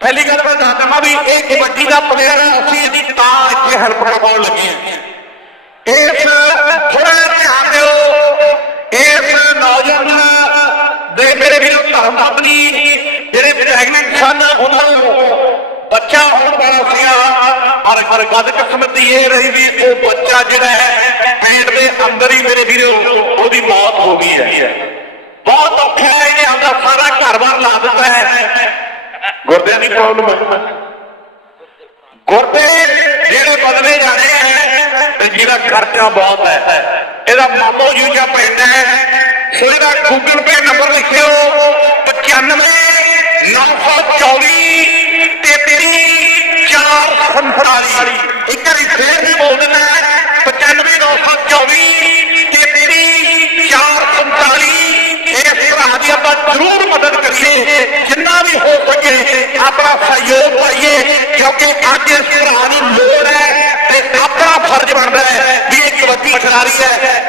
ਪਹਿਲੀ ਗੱਲ ਮੈਂ ਦੱਸ ਦਵਾਂ ਵੀ ਇਹ ਕਬੱਡੀ ਦਾ ਪਲੇਅਰ ਅਸੀਂ ਇਹਦੀ ਤਾਂ ਇੱਥੇ ਹੈਲਪ ਕਰਵਾਉਣ ਲੱਗੇ ਹਾਂ। ਇਸ ਥੋੜਾ ਧਿਆਨ ਦਿਓ, ਇਸ ਨੌਜਵਾਨ ਦੇ ਮੇਰੇ ਵੀਰੋ ਧਰਮ ਪਤਨੀ ਜਿਹੜੇ ਪ੍ਰੈਗਨੈਂਟ ਸਨ, ਉਹਨਾਂ ਨੂੰ ਬੱਚਾ ਹੋਣ ਵਾਲਾ ਸੀਗਾ। ਔਰ ਹਰ ਗੱਦ ਕਿਸਮਤੀ ਇਹ ਰਹੀ ਵੀ ਉਹ ਬੱਚਾ ਜਿਹੜਾ ਹੈ, ਪੇਟ ਦੇ ਅੰਦਰ ਹੀ ਮੇਰੇ ਵੀਰੋ, ਉਹਦੀ ਮੌਤ ਹੋ ਗਈ ਹੈ। ਦੀ ਪ੍ਰੋਬਲਮ ਹੈ ਗੁਰਦੇ ਜਿਹੜੇ ਬਦਲੇ ਜਾਣੇ ਹੈ ਤੇ ਜਿਹਦਾ ਖਰਚਾ ਬਹੁਤ ਹੈ। ਇਹਦਾ ਮਾਮੋ ਜੂਜਾ ਪੈਂਦਾ ਹੈ। ਸੋ ਇਹਦਾ ਗੂਗਲ ਪੇ ਨੰਬਰ ਲਿਖਿਓ ਅੱਜ ਇਸ ਭਰਾ ਨੂੰ ਲੋੜ ਹੈ ਤੇ ਆਪਣਾ ਫਰਜ਼ ਬਣਦਾ ਹੈ ਵੀ ਇਹ ਕਬੱਡੀ ਖਿਡਾਰੀ ਹੈ ਹੈ।